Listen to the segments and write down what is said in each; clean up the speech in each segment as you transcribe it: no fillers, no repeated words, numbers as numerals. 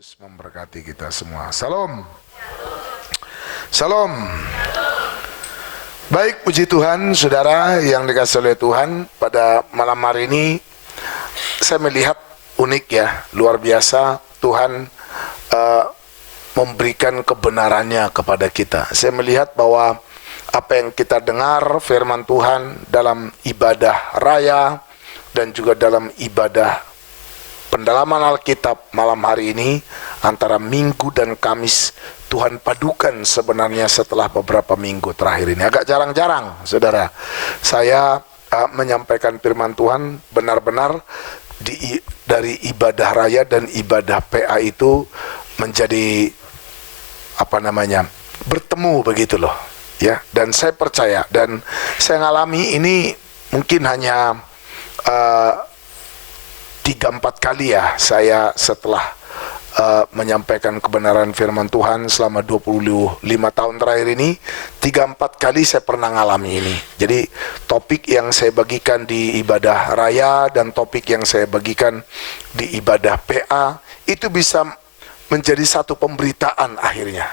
Yesus memberkati kita semua. Salam. Salam. Baik, puji Tuhan, saudara yang dikasihi oleh Tuhan. Pada malam hari ini saya melihat unik ya, luar biasa. Tuhan memberikan kebenarannya kepada kita. Saya melihat bahwa apa yang kita dengar firman Tuhan dalam ibadah raya dan juga dalam ibadah pendalaman Alkitab malam hari ini, antara Minggu dan Kamis, Tuhan padukan sebenarnya setelah beberapa minggu terakhir ini. Agak jarang-jarang, saudara, saya menyampaikan firman Tuhan benar-benar dari ibadah raya dan ibadah PA itu menjadi bertemu begitu loh, ya. Dan saya percaya dan saya ngalami ini mungkin hanya 3-4 kali ya saya setelah menyampaikan kebenaran firman Tuhan selama 25 tahun terakhir ini. 3-4 kali saya pernah ngalami ini. Jadi topik yang saya bagikan di ibadah raya dan topik yang saya bagikan di ibadah PA itu bisa menjadi satu pemberitaan akhirnya.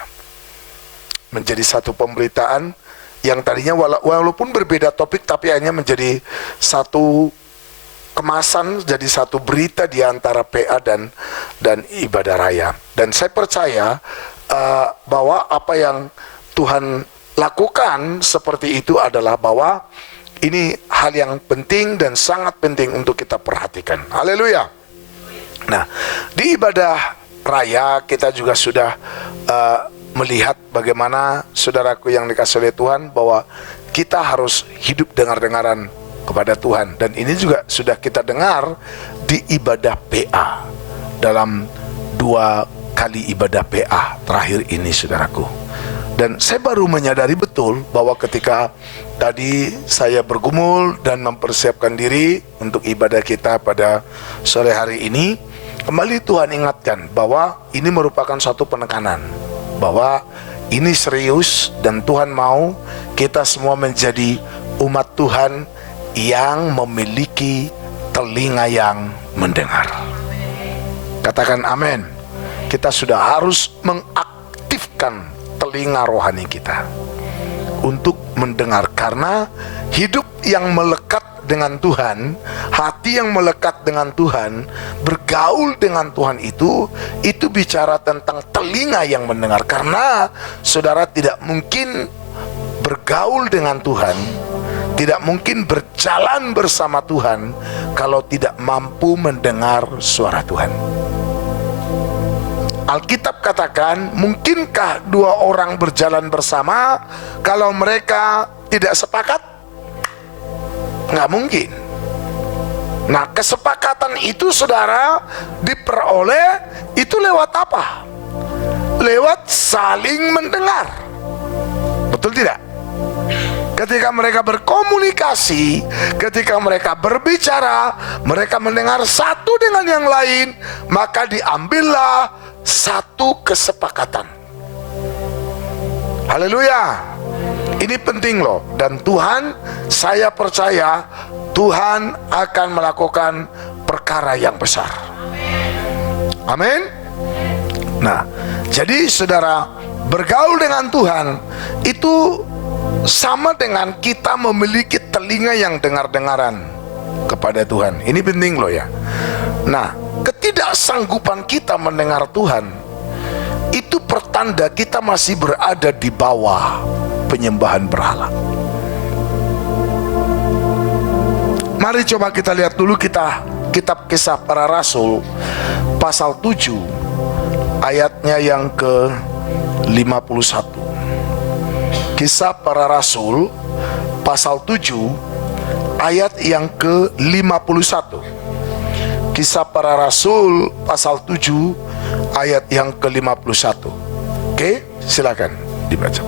Menjadi satu pemberitaan yang tadinya walaupun berbeda topik tapi hanya menjadi satu kemasan, jadi satu berita di antara PA dan ibadah raya. Dan saya percaya bahwa apa yang Tuhan lakukan seperti itu adalah bahwa ini hal yang penting dan sangat penting untuk kita perhatikan. Haleluya. Nah, di ibadah raya kita juga sudah melihat bagaimana, saudaraku yang dikasihi oleh Tuhan, bahwa kita harus hidup dengar-dengaran kepada Tuhan. Dan ini juga sudah kita dengar di ibadah PA, dalam 2 kali ibadah PA terakhir ini, saudaraku. Dan saya baru menyadari betul bahwa ketika tadi saya bergumul dan mempersiapkan diri untuk ibadah kita pada sore hari ini, kembali Tuhan ingatkan bahwa ini merupakan suatu penekanan, bahwa ini serius dan Tuhan mau kita semua menjadi umat Tuhan yang memiliki telinga yang mendengar. Katakan amin. Kita sudah harus mengaktifkan telinga rohani kita untuk mendengar, karena hidup yang melekat dengan Tuhan, hati yang melekat dengan Tuhan, bergaul dengan Tuhan itu bicara tentang telinga yang mendengar. Karena saudara tidak mungkin bergaul dengan Tuhan, tidak mungkin berjalan bersama Tuhan kalau tidak mampu mendengar suara Tuhan. Alkitab katakan, mungkinkah 2 orang berjalan bersama kalau mereka tidak sepakat? Nggak mungkin. Nah, kesepakatan itu, saudara, diperoleh itu lewat apa? Lewat saling mendengar. Betul tidak? Ketika mereka berkomunikasi, ketika mereka berbicara, mereka mendengar satu dengan yang lain, maka diambillah satu kesepakatan. Haleluya. Ini penting loh. Dan Tuhan, saya percaya Tuhan akan melakukan perkara yang besar. Amin. Nah, jadi saudara, bergaul dengan Tuhan itu sama dengan kita memiliki telinga yang dengar-dengaran kepada Tuhan. Ini penting loh ya. Nah, ketidaksanggupan kita mendengar Tuhan itu pertanda kita masih berada di bawah penyembahan berhala. Mari coba kita lihat dulu kitab Kisah Para Rasul pasal 7 ayatnya yang ke-51. Kisah Para Rasul pasal 7 ayat yang ke-51. Kisah Para Rasul pasal 7 ayat yang ke-51. Oke, silakan dibaca.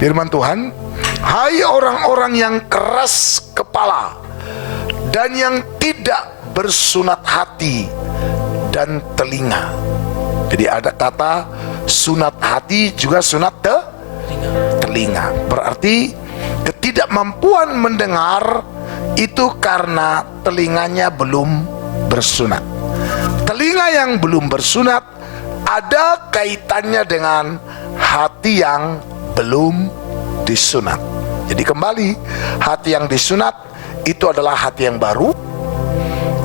Firman Tuhan, hai orang-orang yang keras kepala dan yang tidak bersunat hati dan telinga. Jadi ada kata sunat hati juga sunat telinga. Berarti ketidakmampuan mendengar itu karena telinganya belum bersunat. Telinga yang belum bersunat ada kaitannya dengan hati yang belum disunat. Jadi kembali, hati yang disunat itu adalah hati yang baru.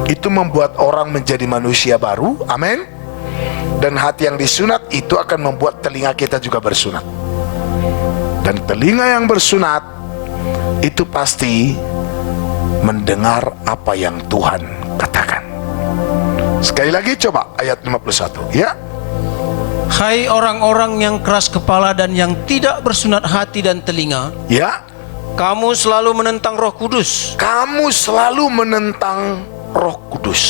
Itu membuat orang menjadi manusia baru. Amin. Dan hati yang disunat itu akan membuat telinga kita juga bersunat. Dan telinga yang bersunat itu pasti mendengar apa yang Tuhan katakan. Sekali lagi coba ayat 51 ya. Hai orang-orang yang keras kepala dan yang tidak bersunat hati dan telinga, Ya, kamu selalu menentang Roh Kudus. kamu selalu menentang Roh Kudus.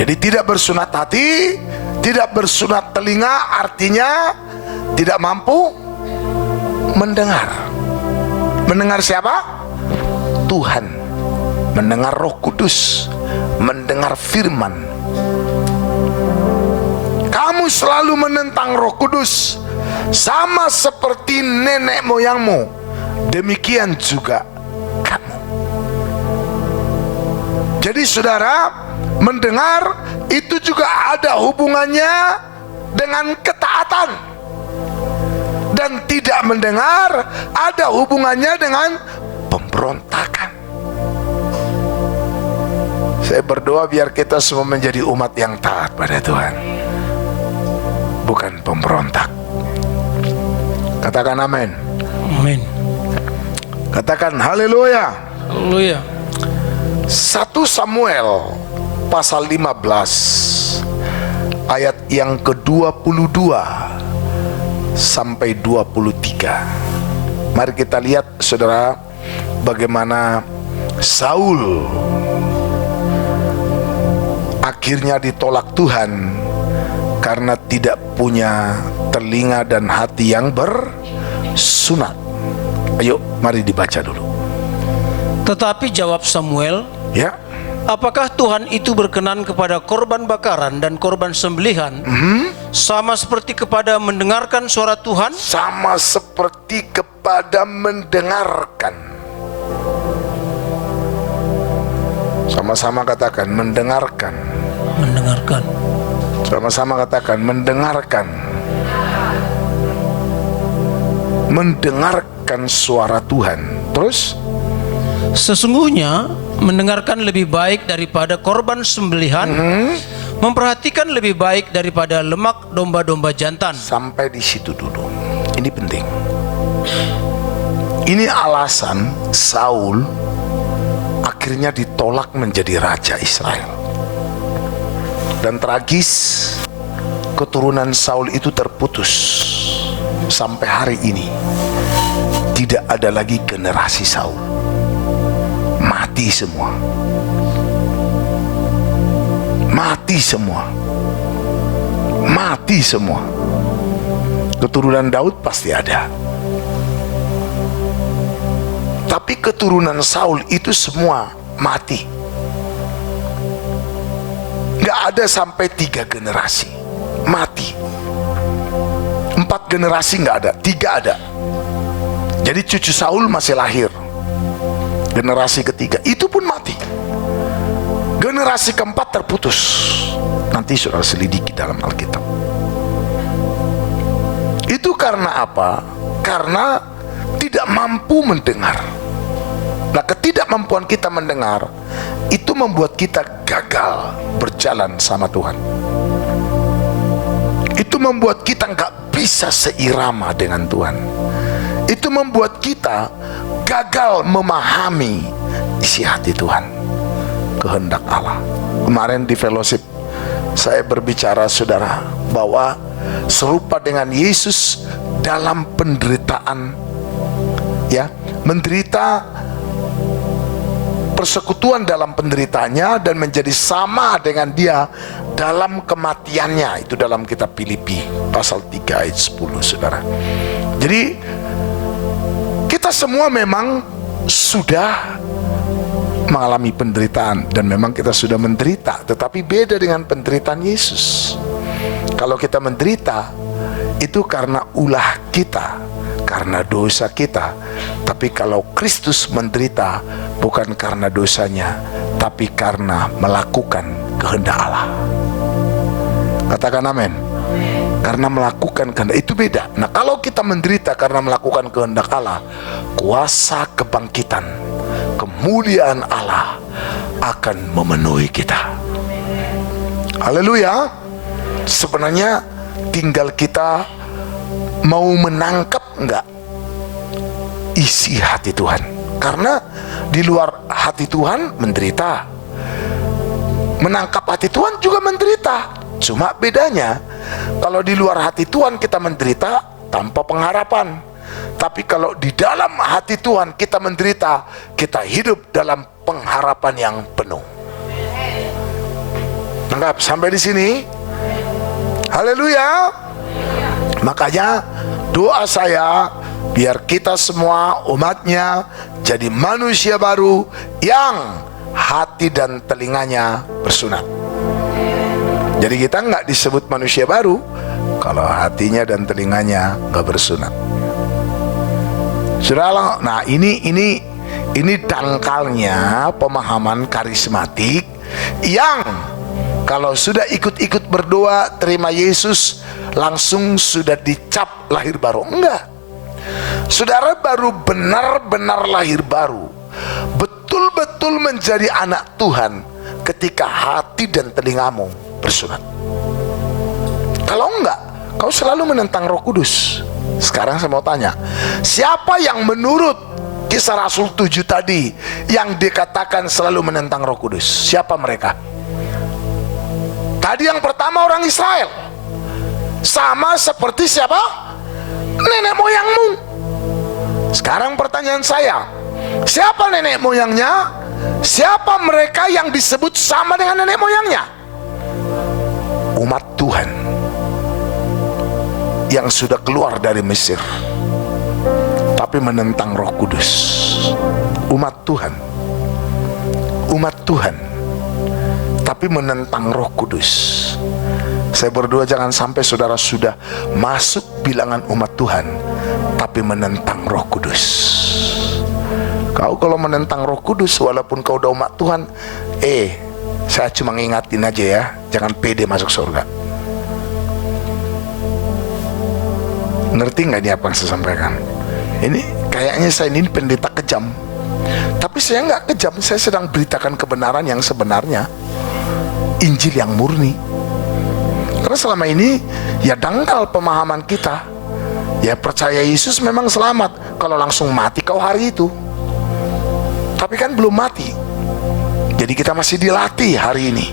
Jadi tidak bersunat hati, tidak bersunat telinga, artinya tidak mampu mendengar. Mendengar siapa? Tuhan. Mendengar Roh Kudus, mendengar firman. Kamu selalu menentang Roh Kudus, sama seperti nenek moyangmu, demikian juga kamu. Jadi saudara, mendengar itu juga ada hubungannya dengan ketaatan. Dan tidak mendengar ada hubungannya dengan pemberontakan. Saya berdoa biar kita semua menjadi umat yang taat pada Tuhan, bukan pemberontak. Katakan amin. Amin. Katakan haleluya. Haleluya. 1 Samuel pasal 15 ayat yang ke-22 sampai 23. Mari kita lihat saudara, bagaimana Saul akhirnya ditolak Tuhan karena tidak punya telinga dan hati yang bersunat. Ayo mari dibaca dulu. Tetapi jawab Samuel, Ya, apakah Tuhan itu berkenan kepada korban bakaran dan korban sembelihan, sama seperti kepada mendengarkan suara Tuhan? sama seperti kepada mendengarkan. Sama-sama katakan mendengarkan. Mendengarkan. Sama-sama katakan mendengarkan. Mendengarkan suara Tuhan. Terus Sesungguhnya mendengarkan lebih baik daripada korban sembelihan, memperhatikan lebih baik daripada lemak domba-domba jantan. sampai di situ dulu. Ini penting. Ini alasan Saul akhirnya ditolak menjadi raja Israel. Dan tragis, keturunan Saul itu terputus. Sampai hari ini tidak ada lagi generasi Saul. Mati semua. Mati semua. Mati semua. Keturunan Daud pasti ada, tapi keturunan Saul itu semua mati. Gak ada sampai 3 generasi mati. 4 generasi gak ada, 3 ada. Jadi cucu Saul masih lahir, generasi ketiga itu pun mati. Generasi keempat terputus. Nanti saudara selidiki dalam Alkitab. Itu karena apa? Karena tidak mampu mendengar. Nah, ketidakmampuan kita mendengar itu membuat kita gagal berjalan sama Tuhan. Itu membuat kita nggak bisa seirama dengan Tuhan. Itu membuat kita gagal memahami isi hati Tuhan, kehendak Allah. Kemarin di fellowship saya berbicara saudara, bahwa serupa dengan Yesus dalam penderitaan, ya, menderita persekutuan dalam penderitaannya dan menjadi sama dengan dia dalam kematiannya. Itu dalam kitab Filipi pasal 3 ayat 10 saudara. Jadi kita semua memang sudah mengalami penderitaan dan memang kita sudah menderita, tetapi beda dengan penderitaan Yesus. Kalau kita menderita itu karena ulah kita, karena dosa kita. Tapi kalau Kristus menderita bukan karena dosanya, tapi karena melakukan kehendak Allah. Katakan amin. Karena melakukan kehendak itu beda. Nah, kalau kita menderita karena melakukan kehendak Allah, kuasa kebangkitan, kemuliaan Allah akan memenuhi kita. Haleluya. Sebenarnya tinggal kita mau menangkap enggak isi hati Tuhan. Karena di luar hati Tuhan menderita, menangkap hati Tuhan juga menderita. Cuma bedanya, kalau di luar hati Tuhan kita menderita tanpa pengharapan. Tapi kalau di dalam hati Tuhan kita menderita, kita hidup dalam pengharapan yang penuh. Anggap sampai di sini. Haleluya. Makanya doa saya, biar kita semua umatnya jadi manusia baru yang hati dan telinganya bersunat. Jadi kita nggak disebut manusia baru kalau hatinya dan telinganya nggak bersunat. Saudara, nah ini dangkalnya pemahaman karismatik yang kalau sudah ikut-ikut berdoa terima Yesus langsung sudah dicap lahir baru. Enggak. Saudara baru benar-benar lahir baru, betul-betul menjadi anak Tuhan ketika hati dan telingamu bersunat. Kalau enggak, kau selalu menentang Roh Kudus. Sekarang saya mau tanya, siapa yang menurut Kisah Rasul 7 tadi yang dikatakan selalu menentang Roh Kudus? Siapa mereka? Tadi yang pertama orang Israel. Sama seperti siapa? Nenek moyangmu. Sekarang pertanyaan saya, siapa nenek moyangnya? Siapa mereka yang disebut sama dengan nenek moyangnya? Umat Tuhan yang sudah keluar dari Mesir tapi menentang Roh Kudus. Umat Tuhan tapi menentang Roh Kudus. Saya berdoa jangan sampai saudara sudah masuk bilangan umat Tuhan tapi menentang Roh Kudus. Kau kalau menentang Roh Kudus walaupun kau udah umat Tuhan, saya cuma ngingatin aja ya, jangan pede masuk surga. Ngerti nggak ini apa yang saya sampaikan? Ini kayaknya saya ini pendeta kejam, tapi saya nggak kejam. Saya sedang beritakan kebenaran yang sebenarnya, Injil yang murni. Karena selama ini ya dangkal pemahaman kita, ya percaya Yesus memang selamat kalau langsung mati kau hari itu, tapi kan belum mati. Jadi kita masih dilatih hari ini.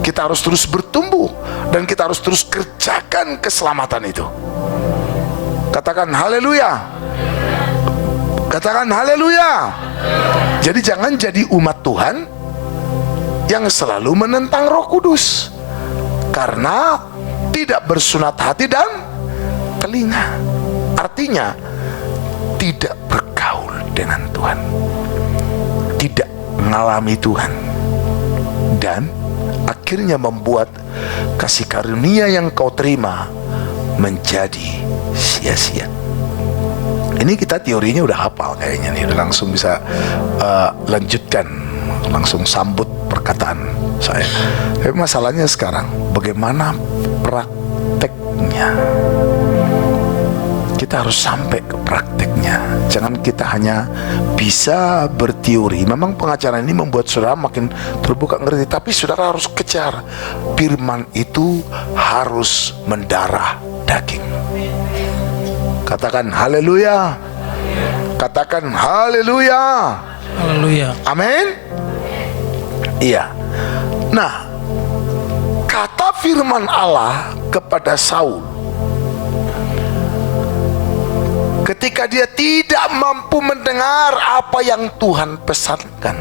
Kita harus terus bertumbuh dan kita harus terus kerjakan keselamatan itu. Katakan haleluya. Katakan haleluya. Jadi jangan jadi umat Tuhan yang selalu menentang Roh Kudus karena tidak bersunat hati dan telinga. Artinya tidak bergaul dengan Tuhan, tidak mengalami Tuhan, dan akhirnya membuat kasih karunia yang kau terima menjadi sia-sia. Ini kita teorinya udah hafal kayaknya nih, udah langsung bisa lanjutkan, langsung sambut perkataan saya. Tapi masalahnya sekarang bagaimana prakteknya? Kita harus sampai ke prakteknya. Jangan kita hanya bisa berteori. Memang pengajaran ini membuat saudara makin terbuka ngerti, tapi saudara harus kejar. Firman itu harus mendarah daging. Katakan haleluya. Katakan haleluya. Haleluya. Amin. Iya. Nah, kata firman Allah kepada Saul ketika dia tidak mampu mendengar apa yang Tuhan pesankan,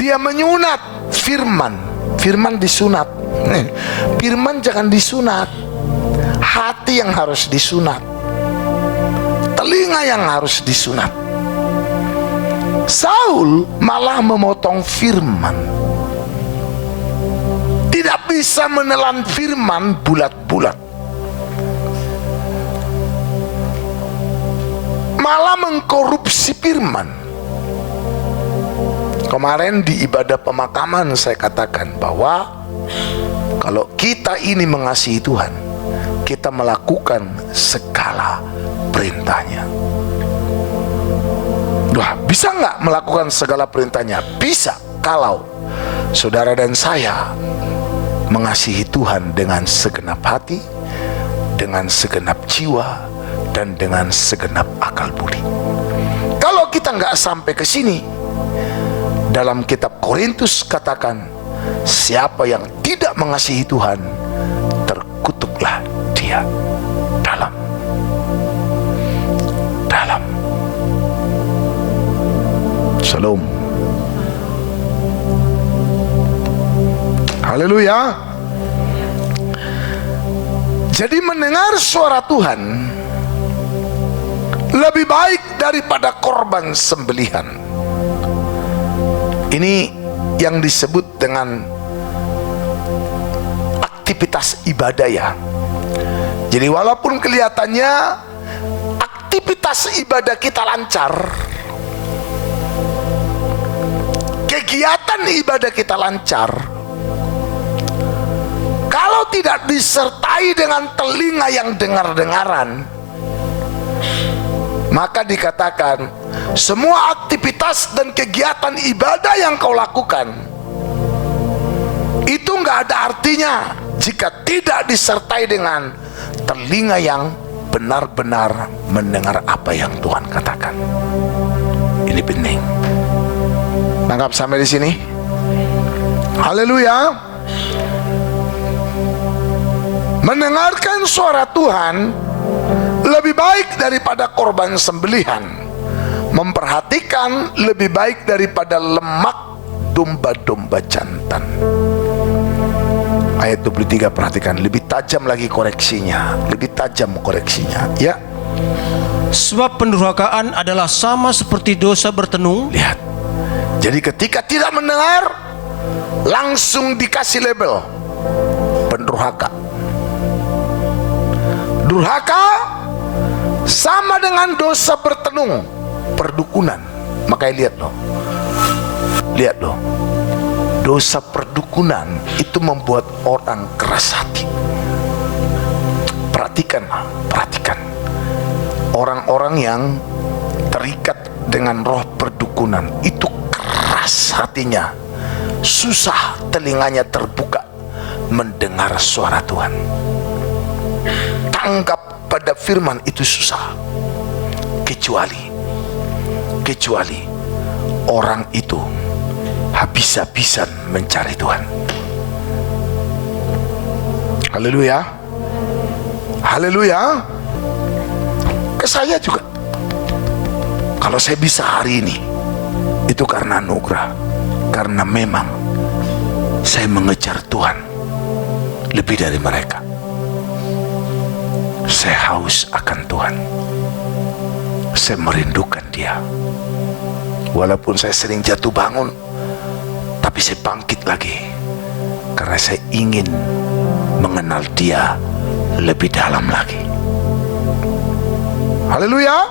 dia menyunat firman. Firman disunat. Firman jangan disunat. Hati yang harus disunat, telinga yang harus disunat. Saul malah memotong firman, tidak bisa menelan firman bulat-bulat, malah mengkorupsi firman. Kemarin di ibadah pemakaman saya katakan bahwa Kalau kita ini mengasihi Tuhan, kita melakukan segala perintahnya. Wah, bisa nggak melakukan segala perintahnya? Bisa, kalau saudara dan saya mengasihi Tuhan dengan segenap hati, dengan segenap jiwa, dan dengan segenap akal budi. Kalau kita nggak sampai ke sini, dalam kitab Korintus katakan, siapa yang tidak mengasihi Tuhan, terkutuklah dia dalam. Shalom. Haleluya. Jadi mendengar suara Tuhan lebih baik daripada korban sembelihan. Ini yang disebut dengan aktivitas ibadah ya. Jadi walaupun kelihatannya aktivitas ibadah kita lancar, kegiatan ibadah kita lancar, kalau tidak disertai dengan telinga yang dengar-dengaran, maka dikatakan semua aktivitas dan kegiatan ibadah yang kau lakukan itu nggak ada artinya jika tidak disertai dengan telinga yang benar-benar mendengar apa yang Tuhan katakan. Ini penting. Tangkap sampai di sini? Haleluya. Mendengarkan suara Tuhan lebih baik daripada korban sembelihan. Memperhatikan lebih baik daripada lemak domba-domba jantan. Ayat 23, perhatikan, lebih tajam lagi koreksinya, lebih tajam koreksinya, ya. Sebab pendurhakaan adalah sama seperti dosa bertenung. Lihat. Jadi ketika tidak mendengar, langsung dikasih label pendurhaka. Durhaka sama dengan dosa bertenung, perdukunan. Makanya lihat loh, dosa perdukunan itu membuat orang keras hati. Perhatikan. Orang-orang yang terikat dengan roh perdukunan itu keras hatinya, susah telinganya terbuka mendengar suara Tuhan. Tanggap pada firman itu susah, kecuali orang itu habis-habisan mencari Tuhan. Haleluya. Ke saya juga, kalau saya bisa hari ini, itu karena anugerah, karena memang saya mengejar Tuhan lebih dari mereka. Saya haus akan Tuhan, saya merindukan Dia. Walaupun saya sering jatuh bangun, tapi saya bangkit lagi karena saya ingin mengenal Dia lebih dalam lagi. Haleluya.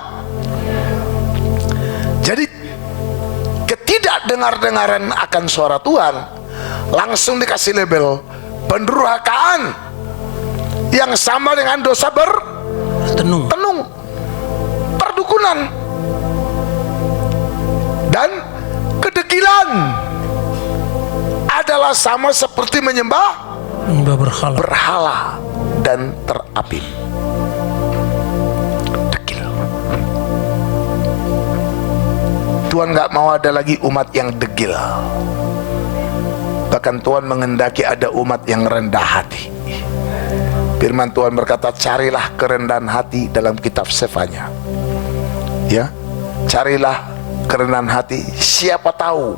Jadi ketidakdengar-dengaran akan suara Tuhan langsung dikasih label pendurhakaan, yang sama dengan dosa bertenung, perdukunan, dan kedegilan adalah sama seperti menyembah berhala dan terapim. Degil. Tuhan gak mau ada lagi umat yang degil. Bahkan Tuhan mengendaki ada umat yang rendah hati. Firman Tuhan berkata, carilah kerendahan hati dalam kitab Sefanya. Ya, carilah kerendahan hati. Siapa tahu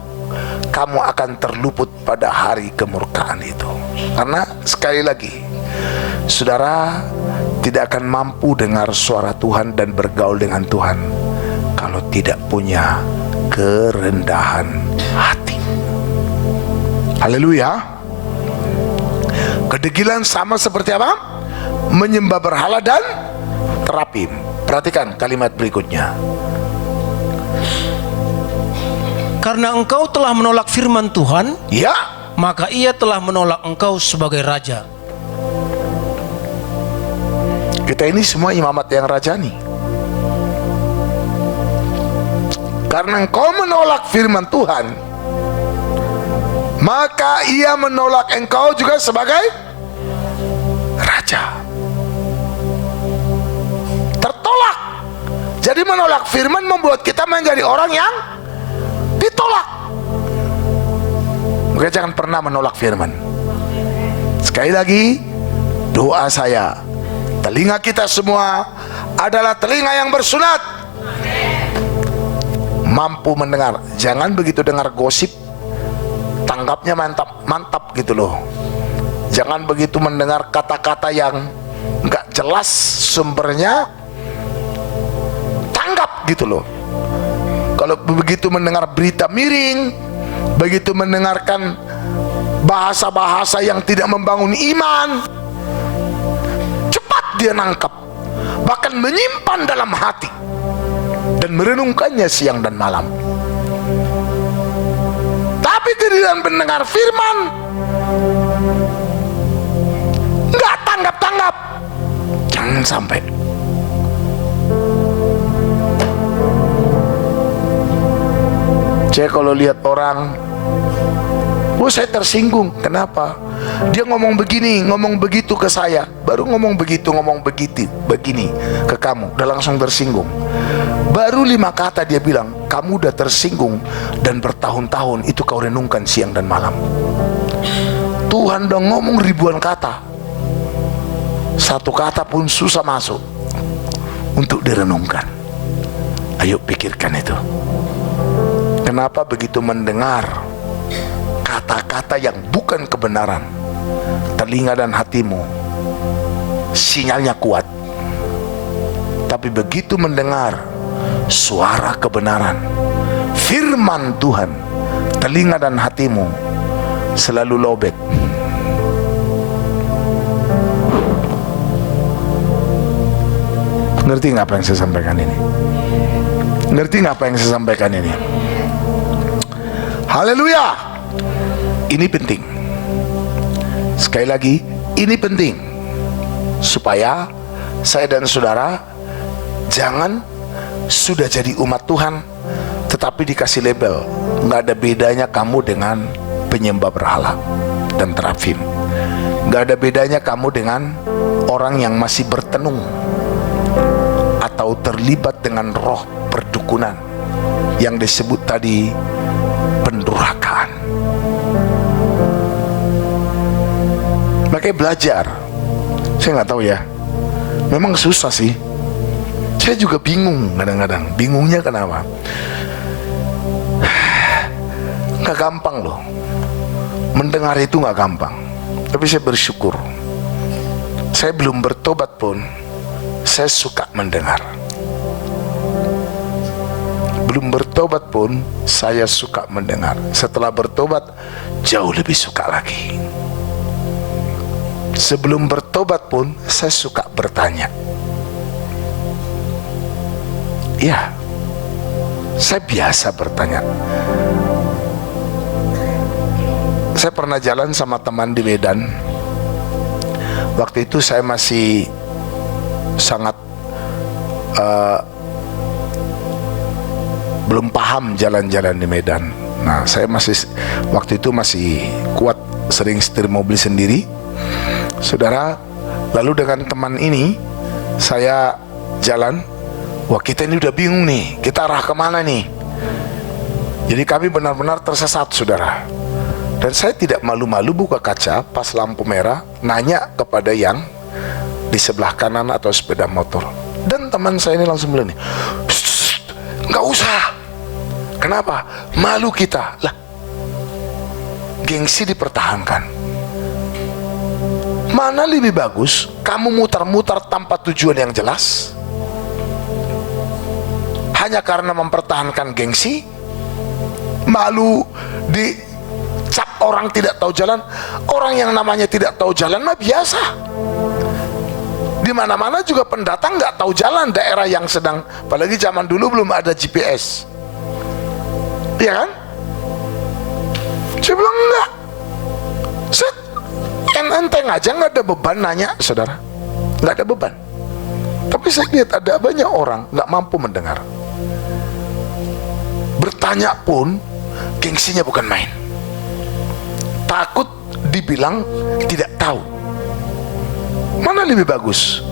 kamu akan terluput pada hari kemurkaan itu. Karena sekali lagi, saudara tidak akan mampu dengar suara Tuhan dan bergaul dengan Tuhan kalau tidak punya kerendahan hati. Haleluya. Kedegilan sama seperti apa? Menyembah berhala dan terapim. Perhatikan kalimat berikutnya. Karena engkau telah menolak firman Tuhan, Ya, maka ia telah menolak engkau sebagai raja. Kita ini semua imamat yang rajani. Karena engkau menolak firman Tuhan, maka ia menolak engkau juga sebagai raja. Tertolak. Jadi menolak firman membuat kita menjadi orang yang ditolak. Maka jangan pernah menolak firman. Sekali lagi, doa saya, telinga kita semua adalah telinga yang bersunat, mampu mendengar. Jangan begitu dengar gosip, tanggapnya mantap gitu loh. Jangan begitu mendengar kata-kata yang nggak jelas sumbernya, tanggap gitu loh. Kalau begitu mendengar berita miring, begitu mendengarkan bahasa-bahasa yang tidak membangun iman, cepat dia nangkap, bahkan menyimpan dalam hati dan merenungkannya siang dan malam. Tapi giliran mendengar firman, nggak tanggap-tanggap. Jangan sampai. Saya kalau lihat orang, saya tersinggung. Kenapa? Dia ngomong begini, ngomong begitu ke saya, baru ngomong begitu, ngomong begitu, begini ke kamu, udah langsung tersinggung. Baru 5 kata dia bilang, kamu udah tersinggung, dan bertahun-tahun itu kau renungkan siang dan malam. Tuhan udah ngomong ribuan kata, satu kata pun susah masuk untuk direnungkan. Ayo pikirkan itu. Kenapa begitu mendengar kata-kata yang bukan kebenaran, telinga dan hatimu sinyalnya kuat, tapi begitu mendengar suara kebenaran, firman Tuhan, telinga dan hatimu selalu lobet. Ngerti nggak apa yang saya sampaikan ini? Ngerti nggak apa yang saya sampaikan ini? Haleluya! Ini penting. Sekali lagi, ini penting supaya saya dan saudara jangan sudah jadi umat Tuhan tetapi dikasih label, nggak ada bedanya kamu dengan penyembah berhala dan terafim. Nggak ada bedanya kamu dengan orang yang masih bertenung atau terlibat dengan roh perdukunan yang disebut tadi pendurhakaan. Makanya belajar. Saya nggak tahu ya, memang susah sih. Saya juga bingung kadang-kadang. Bingungnya kenapa? Nggak gampang loh. Mendengar itu nggak gampang. Tapi saya bersyukur. Saya belum bertobat pun, saya suka mendengar. Belum bertobat pun saya suka mendengar. Setelah bertobat jauh lebih suka lagi. Sebelum bertobat pun saya suka bertanya. Ya, saya biasa bertanya. Saya pernah jalan sama teman di Medan. Waktu itu saya masih sangat belum paham jalan-jalan di Medan. Nah, saya waktu itu masih kuat, sering setir mobil sendiri. Saudara, lalu dengan teman ini saya jalan. Wah, kita ini udah bingung nih, kita arah kemana nih? Jadi kami benar-benar tersesat, saudara. Dan saya tidak malu-malu buka kaca pas lampu merah, nanya kepada yang di sebelah kanan atau sepeda motor. Dan teman saya ini langsung bilang nih, nggak usah. Kenapa? Malu kita. Lah, gengsi dipertahankan. Mana lebih bagus kamu mutar-mutar tanpa tujuan yang jelas, hanya karena mempertahankan gengsi, malu dicap orang tidak tahu jalan. Orang yang namanya tidak tahu jalan mah biasa. Di mana-mana juga pendatang nggak tahu jalan daerah yang sedang, apalagi zaman dulu belum ada GPS. Iya kan? Saya bilang enggak. Set, enteng aja, nggak ada beban nanya, saudara, nggak ada beban. Tapi saya lihat ada banyak orang nggak mampu mendengar. Bertanya pun gengsinya bukan main. Takut dibilang tidak tahu. Mana lebih bagus?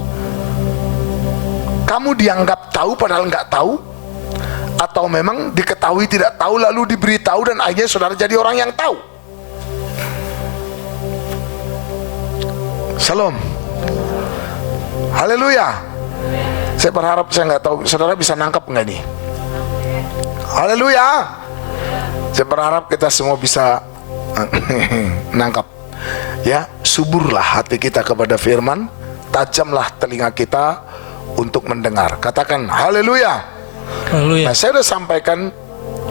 Kamu dianggap tahu padahal nggak tahu, atau memang diketahui tidak tahu lalu diberitahu dan akhirnya saudara jadi orang yang tahu? Shalom. Haleluya. Saya berharap, saya nggak tahu saudara bisa nangkap nggak nih? Haleluya. Saya berharap kita semua bisa nangkap. Ya, suburlah hati kita kepada firman, tajamlah telinga kita untuk mendengar. Katakan haleluya. Haleluya. Nah, saya sudah sampaikan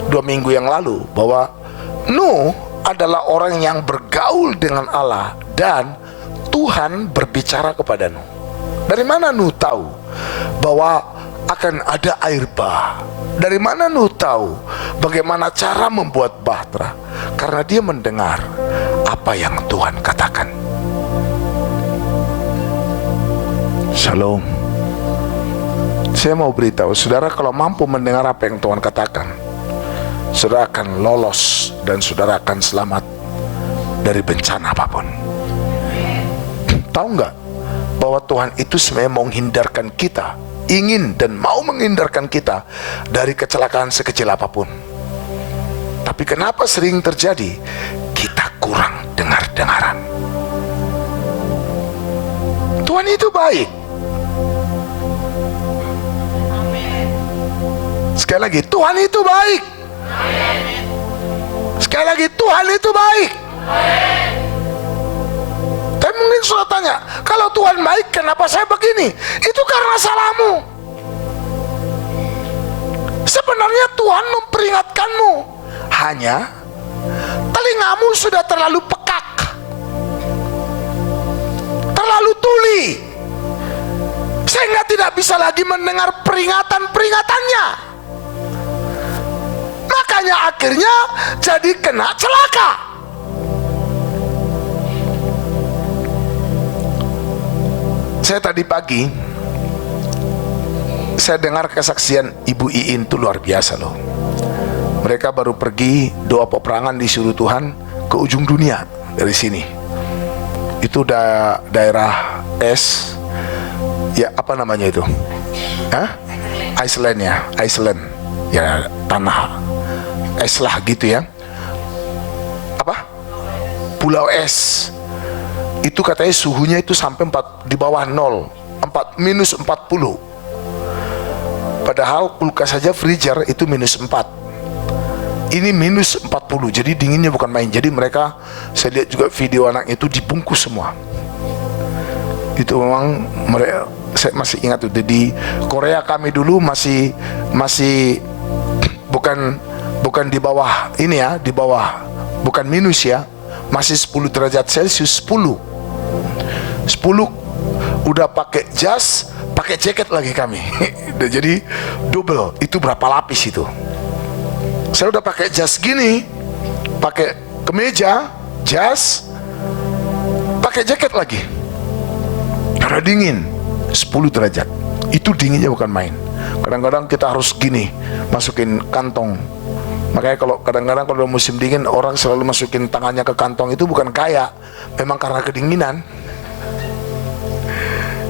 2 minggu yang lalu bahwa Nuh adalah orang yang bergaul dengan Allah dan Tuhan berbicara kepada Nuh. Dari mana Nuh tahu bahwa akan ada air bah? Dari mana Nuh tahu bagaimana cara membuat bahtera? Karena dia mendengar apa yang Tuhan katakan. Shalom. Saya mau beritahu saudara, kalau mampu mendengar apa yang Tuhan katakan, saudara akan lolos dan saudara akan selamat dari bencana apapun. Tahu nggak bahwa Tuhan itu sebenarnya mau menghindarkan kita, ingin dan mau menghindarkan kita dari kecelakaan sekecil apapun. Tapi kenapa sering terjadi? Kita kurang dengar-dengaran. Tuhan itu baik. Sekali lagi, Tuhan itu baik. Sekali lagi, Tuhan itu baik. Tapi mungkin sudah tanya, kalau Tuhan baik, kenapa saya begini? Itu karena salahmu. Sebenarnya Tuhan memperingatkanmu, hanya telingamu sudah terlalu pekak, terlalu tuli, sehingga tidak bisa lagi mendengar peringatan-peringatannya. Makanya akhirnya jadi kena celaka. Saya tadi pagi saya dengar kesaksian Ibu Iin, itu luar biasa loh. Mereka baru pergi doa peperangan disuruh Tuhan ke ujung dunia dari sini. Itu daerah ya apa namanya itu? Iceland ya, Iceland ya, tanah es lah gitu ya. Apa? Pulau es. Itu katanya suhunya itu sampai di bawah 0, minus 40. Padahal kulkas saja, freezer itu minus 4. Ini minus 40, jadi dinginnya bukan main. Jadi mereka, saya lihat juga video anak itu dibungkus semua. Itu memang mereka, saya masih ingat itu di Korea kami dulu masih bukan di bawah ini ya, di bawah, bukan minus ya, masih 10 derajat Celcius, 10 udah pakai jas, pakai jaket lagi kami. Jadi double, itu berapa lapis itu? Saya udah pakai jas gini, pakai kemeja, jas, pakai jaket lagi karena dingin. 10 derajat itu dinginnya bukan main. Kadang-kadang kita harus gini, masukin kantong. Makanya kalau kadang-kadang kalau musim dingin, orang selalu masukin tangannya ke kantong. Itu bukan kaya, memang karena kedinginan.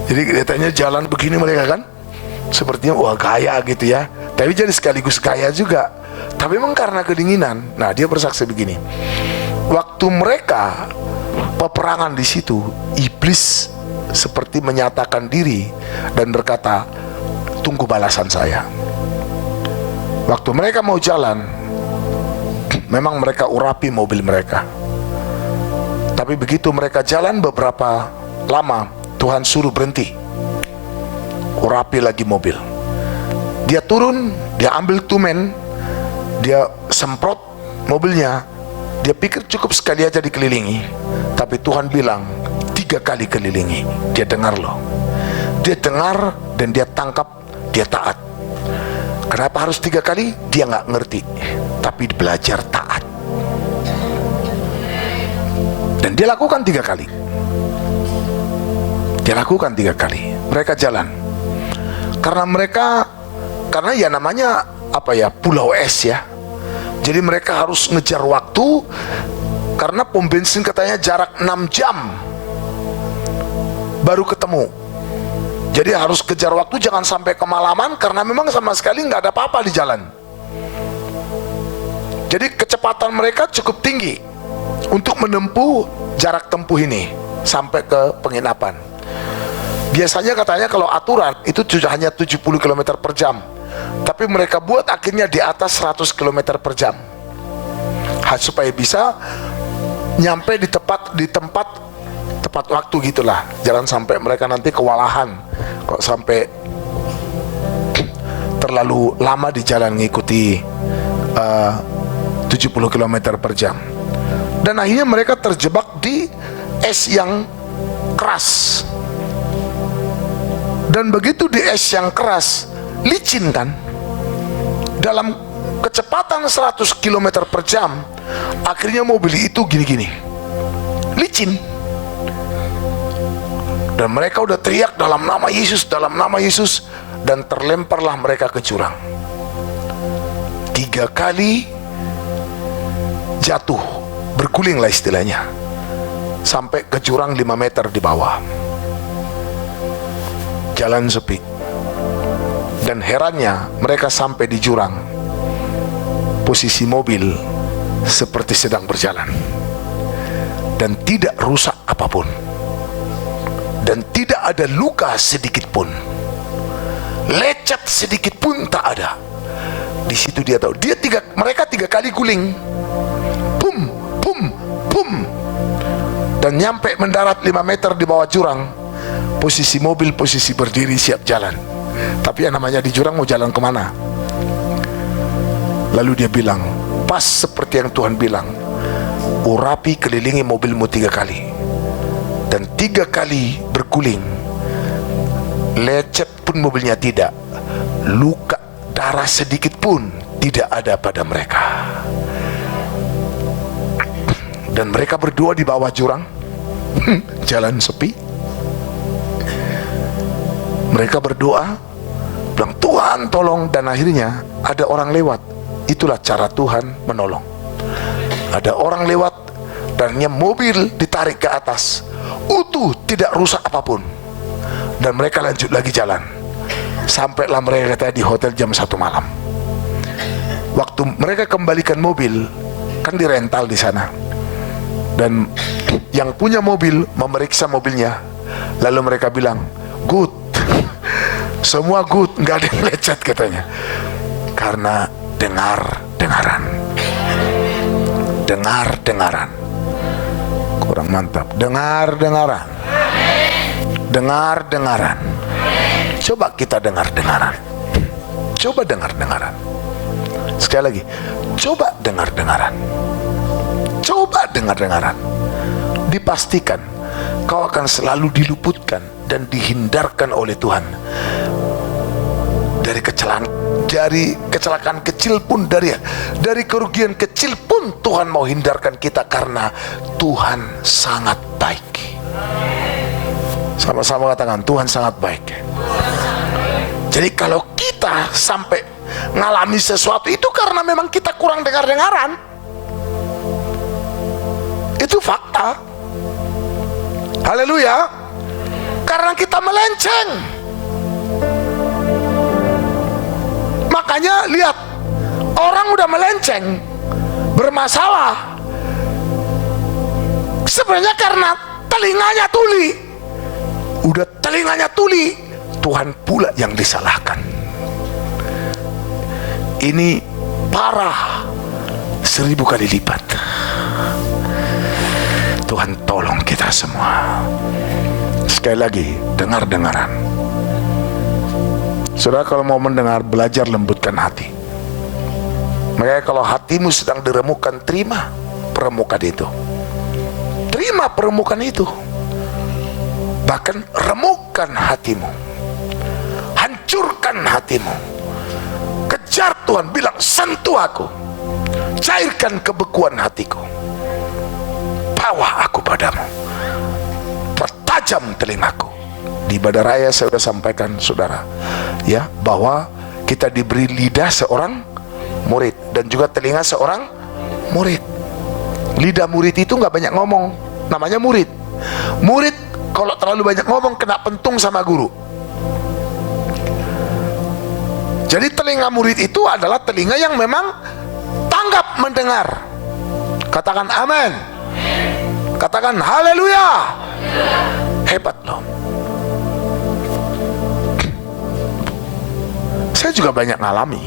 Jadi kelihatannya jalan begini mereka kan, sepertinya wah kaya gitu ya, tapi jadi sekaligus kaya juga. Tapi memang karena kedinginan. Nah, dia bersaksi begini, waktu mereka peperangan di situ, iblis seperti menyatakan diri dan berkata, tunggu balasan saya. Waktu mereka mau jalan, memang mereka urapi mobil mereka. Tapi begitu mereka jalan beberapa lama, Tuhan suruh berhenti, urapi lagi mobil. Dia turun, dia ambil tumen, dia semprot mobilnya. Dia pikir cukup sekali aja dikelilingi, tapi Tuhan bilang 3 kali kelilingi. Dia dengar loh, dia dengar dan dia tangkap, dia taat. Kenapa harus 3 kali? Dia nggak ngerti, tapi belajar taat. Dan Dia lakukan 3 kali. Dia lakukan 3 kali. Mereka jalan. Karena ya namanya apa ya, pulau es ya. Jadi mereka harus ngejar waktu, karena pom bensin katanya jarak 6 jam baru ketemu. Jadi harus kejar waktu, jangan sampai kemalaman, karena memang sama sekali nggak ada apa-apa di jalan. Jadi kecepatan mereka cukup tinggi untuk menempuh jarak tempuh ini sampai ke penginapan. Biasanya katanya kalau aturan itu hanya 70 km per jam, tapi mereka buat akhirnya di atas 100 km per jam, supaya bisa nyampe di tempat tepat waktu gitulah. Jangan sampai mereka nanti kewalahan kok sampai terlalu lama di jalan ngikuti 70 km per jam. Dan akhirnya mereka terjebak di es yang keras. Dan begitu di es yang keras, licin kan, dalam kecepatan 100 km per jam, akhirnya mobil itu gini-gini, licin. Dan mereka udah teriak dalam nama Yesus, dalam nama Yesus, dan terlemparlah mereka ke jurang. 3 kali jatuh, berguling lah istilahnya, sampai ke jurang 5 meter di bawah. Jalan sepi. Dan herannya mereka sampai di jurang, posisi mobil seperti sedang berjalan, dan tidak rusak apapun, dan tidak ada luka sedikit pun, lecet sedikit pun tak ada. Di situ dia tahu, mereka 3 kali guling, pum, pum, pum, dan nyampe mendarat 5 meter di bawah jurang. Posisi mobil, posisi berdiri siap jalan. Tapi yang namanya di jurang mau jalan kemana? Lalu dia bilang, pas seperti yang Tuhan bilang, urapi kelilingi mobilmu 3 kali. Dan 3 kali berguling, lecet pun mobilnya tidak, luka darah sedikit pun tidak ada pada mereka. Dan mereka berdua di bawah jurang, jalan sepi. Mereka berdoa, bilang Tuhan tolong, dan akhirnya ada orang lewat. Itulah cara Tuhan menolong. Ada orang lewat, dan mobil ditarik ke atas, utuh, tidak rusak apapun. Dan mereka lanjut lagi jalan. Sampailah mereka di hotel jam 1 malam. Waktu mereka kembalikan mobil, kan dirental di sana, dan yang punya mobil memeriksa mobilnya. Lalu mereka bilang, good, semua good, nggak ada yang lecet katanya. Karena dengar-dengaran, kurang mantap, dengar-dengaran. Coba kita dengar-dengaran. Coba dengar-dengaran. Sekali lagi, coba dengar-dengaran. Coba dengar-dengaran. Dipastikan kau akan selalu diluputkan dan dihindarkan oleh Tuhan dari kecelakaan kecil pun, dari kerugian kecil pun Tuhan mau hindarkan kita, karena Tuhan sangat baik. Sama-sama katakan, Tuhan sangat baik. Jadi kalau kita sampai ngalami sesuatu, itu karena memang kita kurang dengar-dengaran. Itu fakta. Haleluya. Karena kita melenceng. Makanya lihat, orang udah melenceng, bermasalah, sebenarnya karena telinganya tuli. Udah telinganya tuli, Tuhan pula yang disalahkan. Ini parah 1000 kali lipat. Tuhan tolong kita semua. Sekali lagi, dengar-dengaran. Saudara, kalau mau mendengar, belajar lembutkan hati. Makanya kalau hatimu sedang diremukkan, terima peremukan itu. Terima peremukan itu. Bahkan remukkan hatimu, hancurkan hatimu. Kejar Tuhan, bilang sentuh aku, cairkan kebekuan hatiku. bertakwa aku padamu, pertajam telingaku. Di ibadah raya saya sudah sampaikan saudara, ya, bahwa kita diberi lidah seorang murid dan juga telinga seorang murid. Lidah murid itu nggak banyak ngomong, namanya murid. Murid kalau terlalu banyak ngomong kena pentung sama guru. Jadi telinga murid itu adalah telinga yang memang tanggap mendengar. Katakan amin. Katakan haleluya. Hebat loh. Saya juga banyak ngalami.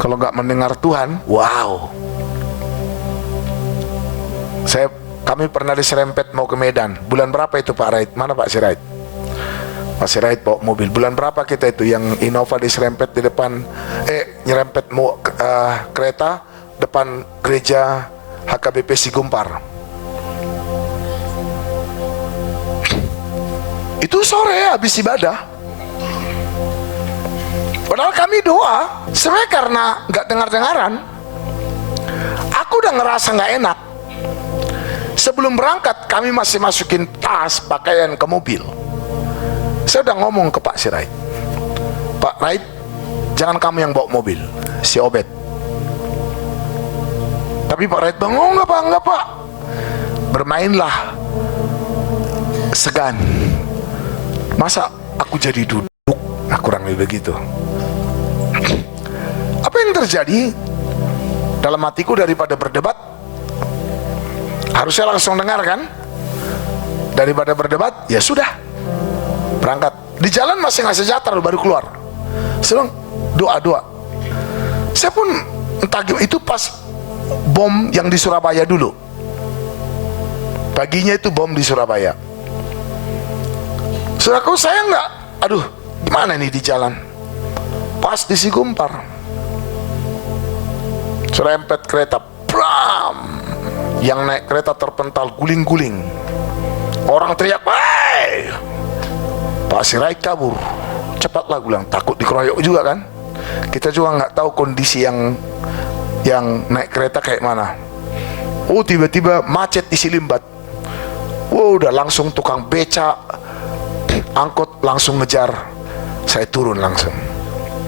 Kalau nggak mendengar Tuhan, wow. Kami pernah diserempet mau ke Medan. Bulan berapa itu Pak Raid? Mana Pak Sirait? Pak Sirait bawa mobil. Bulan berapa kita itu yang Innova diserempet di depan, nyerempet kereta depan gereja HKBP Sigumpar. Itu sore habis ibadah. Padahal kami doa, sebenarnya karena nggak dengar-dengaran, aku udah ngerasa nggak enak. Sebelum berangkat, kami masih masukin tas, pakaian ke mobil. Saya udah ngomong ke Pak Sirait, Pak Raid, jangan kamu yang bawa mobil, si Obed. Tapi Pak Raid bilang, oh enggak Pak, bermainlah segan. Masa aku jadi duduk? Nah, kurang lebih begitu. Apa yang terjadi dalam hatiku, daripada berdebat, harusnya langsung dengar kan? Daripada berdebat, ya sudah, berangkat. Di jalan masih nggak sejahtera, baru keluar. Saya doa. Saya pun entah itu pas bom yang di Surabaya dulu. Paginya itu bom di Surabaya. Saudaraku, saya nggak, aduh, gimana nih di jalan? Pas di Sigumpar, serempet kereta, bram, yang naik kereta terpental guling-guling. Orang teriak, "Woi!" Pak Sirait kabur. Cepatlah, gue bilang, takut dikeroyok juga kan. Kita juga nggak tahu kondisi yang naik kereta kayak mana. Oh, tiba-tiba macet di Silimbat. Wow, udah langsung tukang becak, angkot langsung ngejar. Saya turun langsung.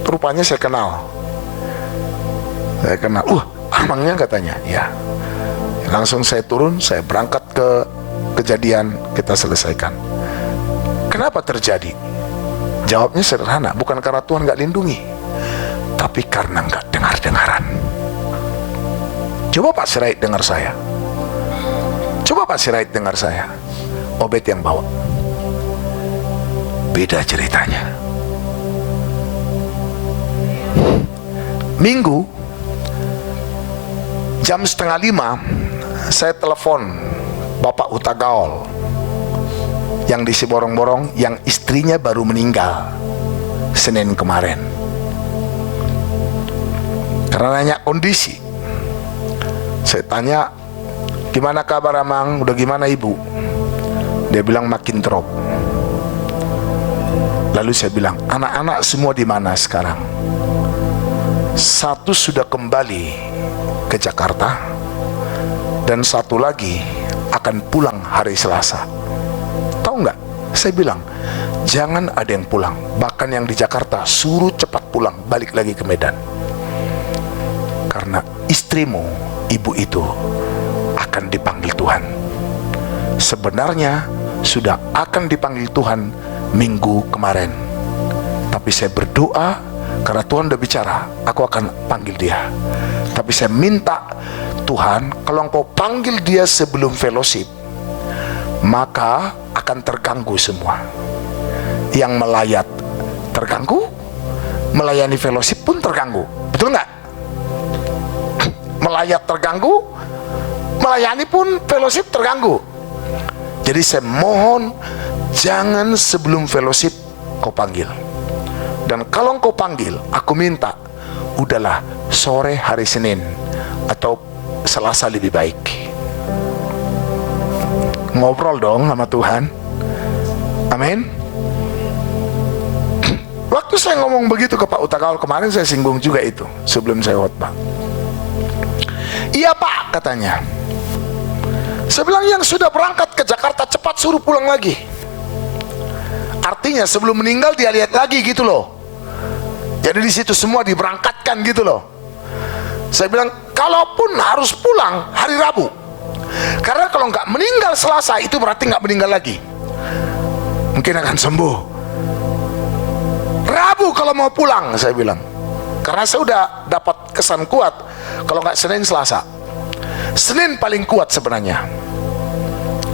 Rupanya saya kenal. Amangnya katanya, ya. Langsung saya turun, saya berangkat ke kejadian, kita selesaikan. Kenapa terjadi? Jawabnya sederhana, bukan karena Tuhan nggak lindungi, tapi karena nggak dengar-dengaran. Coba Pak Sirait dengar saya. Coba Pak Sirait dengar saya. Obed yang bawa. Beda ceritanya. Minggu jam 4:30 saya telepon Bapak Utagaol yang di Siborong-Borong, yang istrinya baru meninggal Senin kemarin. Karena nanya kondisi, saya tanya, gimana kabar Amang? Udah gimana ibu? Dia bilang makin drop. Lalu saya bilang, anak-anak semua di mana sekarang? Satu sudah kembali ke Jakarta, dan satu lagi akan pulang hari Selasa. Tahu nggak? Saya bilang, jangan ada yang pulang. Bahkan yang di Jakarta suruh cepat pulang, balik lagi ke Medan. Karena istrimu, ibu itu akan dipanggil Tuhan. Sebenarnya sudah akan dipanggil Tuhan minggu kemarin, tapi saya berdoa karena Tuhan udah bicara, aku akan panggil dia. Tapi saya minta, Tuhan, kalau Engkau panggil dia sebelum fellowship, maka akan terganggu semua. Yang melayat terganggu, melayani fellowship pun terganggu. Betul nggak? Melayat terganggu, melayani pun fellowship terganggu. Jadi saya mohon, jangan sebelum fellowship kau panggil. Dan kalau engkau panggil, aku minta, udahlah sore hari Senin atau Selasa lebih baik. Ngobrol dong sama Tuhan. Amin. Waktu saya ngomong begitu ke Pak Utagaol kemarin, saya singgung juga itu sebelum saya khotbah. Iya Pak, katanya, Saya bilang yang sudah berangkat ke Jakarta cepat suruh pulang lagi. Artinya sebelum meninggal dia lihat lagi gitu loh. Jadi di situ semua diberangkatkan gitu loh. Saya bilang kalaupun harus pulang hari Rabu, karena kalau nggak meninggal Selasa itu berarti nggak meninggal lagi, mungkin akan sembuh. Rabu kalau mau pulang, saya bilang, karena saya udah dapat kesan kuat kalau nggak Senin Selasa. Senin paling kuat sebenarnya.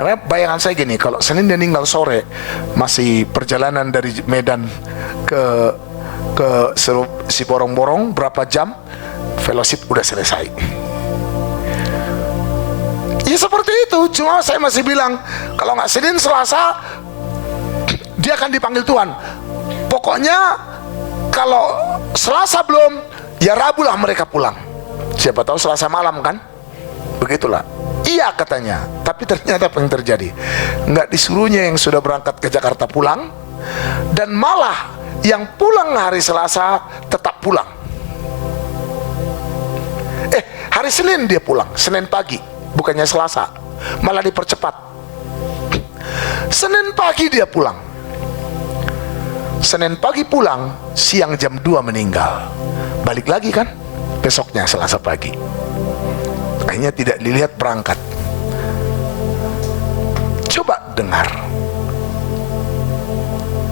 Karena bayangan saya gini, kalau Senin dia meninggal sore, masih perjalanan dari Medan ke si Borong-Borong berapa jam, fellowship udah selesai. Ya seperti itu. Cuma saya masih bilang kalau nggak Senin Selasa dia akan dipanggil Tuhan. Pokoknya kalau Selasa belum, ya Rabu lah mereka pulang. Siapa tahu Selasa malam kan, begitulah. Iya katanya, tapi ternyata apa yang terjadi? Nggak disuruhnya yang sudah berangkat ke Jakarta pulang, dan malah yang pulang hari Selasa tetap pulang. Hari Senin dia pulang, Senin pagi, bukannya Selasa, malah dipercepat. Senin pagi dia pulang. Senin pagi pulang, siang jam 2 meninggal. Balik lagi kan, besoknya Selasa pagi. Akhirnya tidak dilihat berangkat. Coba dengar,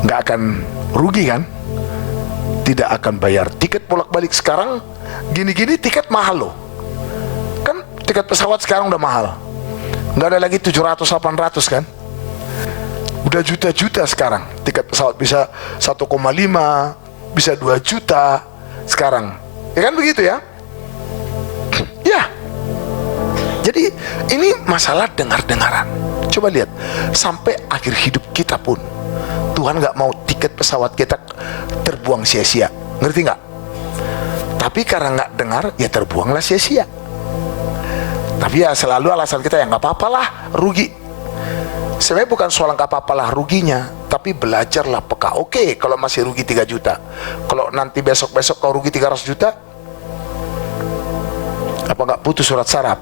nggak akan rugi kan? Tidak akan bayar tiket bolak-balik. Sekarang gini-gini tiket mahal loh. Kan tiket pesawat sekarang udah mahal. Nggak ada lagi 700-800 kan? Udah juta-juta sekarang. Tiket pesawat bisa 1,5, bisa 2 juta sekarang. Ya kan begitu ya? Ya. Jadi ini masalah dengar-dengaran. Coba lihat, sampai akhir hidup kita pun Tuhan nggak mau tiket pesawat kita terbuang sia-sia. Ngerti nggak? Tapi karena nggak dengar, ya terbuanglah sia-sia. Tapi ya selalu alasan kita, ya nggak apa-apalah rugi. Sebenarnya bukan soal nggak apa-apalah ruginya, tapi belajarlah peka. Oke, kalau masih rugi 3 juta, kalau nanti besok-besok kau rugi 300 juta, apa nggak putus surat saraf?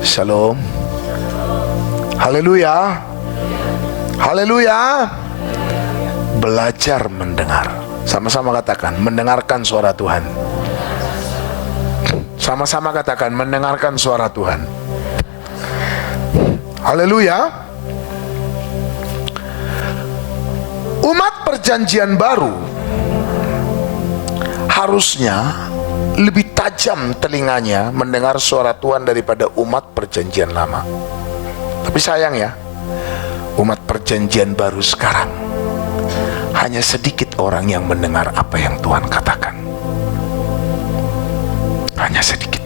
Shalom. Haleluya. Haleluya. Belajar mendengar. Sama-sama katakan, mendengarkan suara Tuhan. Sama-sama katakan, mendengarkan suara Tuhan. Haleluya. Umat perjanjian baru harusnya lebih tajam telinganya mendengar suara Tuhan daripada umat perjanjian lama. Tapi sayang ya, umat perjanjian baru sekarang hanya sedikit orang yang mendengar apa yang Tuhan katakan. Hanya sedikit.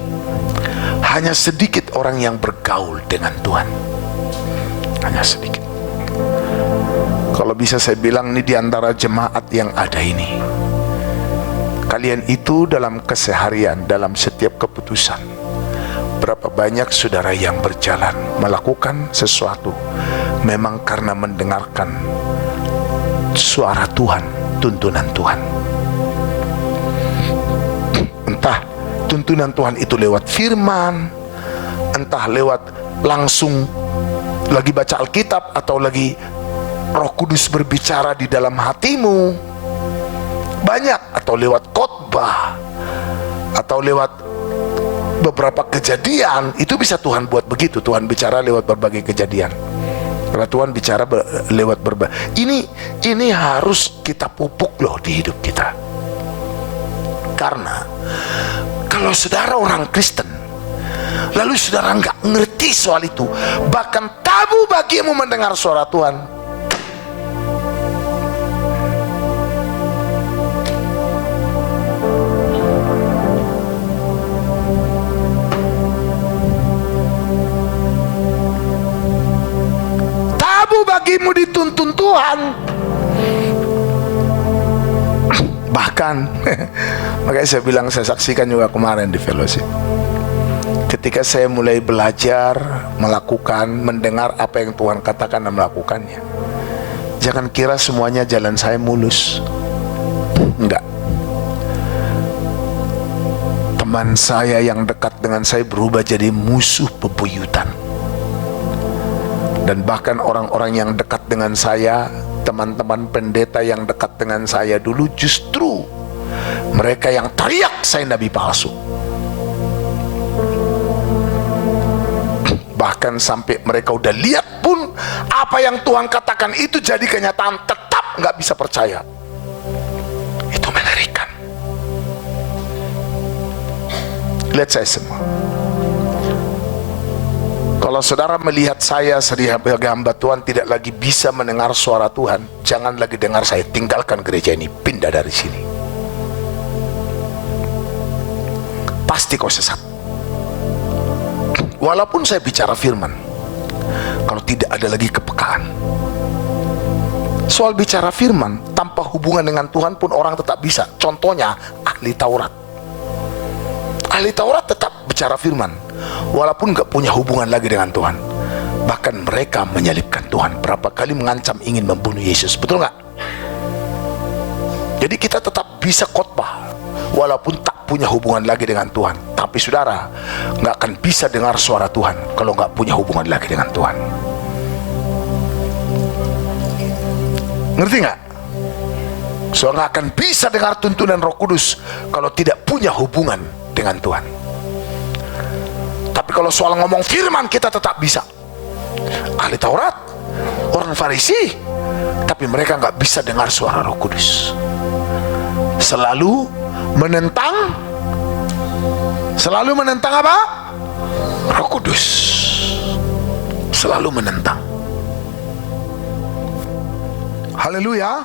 Hanya sedikit orang yang bergaul dengan Tuhan. Hanya sedikit. Kalau bisa saya bilang, ini diantara jemaat yang ada ini, kalian itu dalam keseharian, dalam setiap keputusan, berapa banyak saudara yang berjalan melakukan sesuatu memang karena mendengarkan suara Tuhan, tuntunan Tuhan. Entah tuntunan Tuhan itu lewat firman, entah lewat langsung lagi baca Alkitab, atau lagi Roh Kudus berbicara di dalam hatimu, banyak, atau lewat khotbah, atau lewat beberapa kejadian. Itu bisa Tuhan buat begitu. Tuhan bicara lewat berbagai kejadian. Karena Tuhan bicara lewat berbagai. Ini harus kita pupuk loh di hidup kita. Karena kalau saudara orang Kristen, lalu saudara nggak ngerti soal itu, bahkan tabu bagimu mendengar suara Tuhan, bagimu dituntun Tuhan. Bahkan makanya saya bilang, saya saksikan juga kemarin di fellowship, ketika saya mulai belajar melakukan, mendengar apa yang Tuhan katakan dan melakukannya, jangan kira semuanya jalan saya mulus. Enggak. Teman saya yang dekat dengan saya berubah jadi musuh bebuyutan. Dan bahkan orang-orang yang dekat dengan saya, teman-teman pendeta yang dekat dengan saya dulu, justru mereka yang teriak saya nabi palsu. Bahkan sampai mereka udah lihat pun apa yang Tuhan katakan itu jadi kenyataan, tetap nggak bisa percaya. Itu mengerikan. Lihat saya semua. Kalau saudara melihat saya sebagai hamba Tuhan tidak lagi bisa mendengar suara Tuhan, jangan lagi dengar saya, tinggalkan gereja ini, pindah dari sini. Pasti kau sesat. Walaupun saya bicara firman, kalau tidak ada lagi kepekaan. Soal bicara firman tanpa hubungan dengan Tuhan pun orang tetap bisa. Contohnya ahli Taurat. Ahli Taurat tetap bicara firman walaupun gak punya hubungan lagi dengan Tuhan. Bahkan mereka menyalibkan Tuhan, berapa kali mengancam ingin membunuh Yesus. Betul gak? Jadi kita tetap bisa khotbah walaupun tak punya hubungan lagi dengan Tuhan. Tapi saudara gak akan bisa dengar suara Tuhan kalau gak punya hubungan lagi dengan Tuhan. Ngerti gak? So gak akan bisa dengar tuntunan Roh Kudus kalau tidak punya hubungan dengan Tuhan. Tapi kalau soal ngomong firman kita tetap bisa. Ahli Taurat, orang Farisi, tapi mereka nggak bisa dengar suara Roh Kudus. Selalu menentang apa? Roh Kudus. Selalu menentang. Haleluya.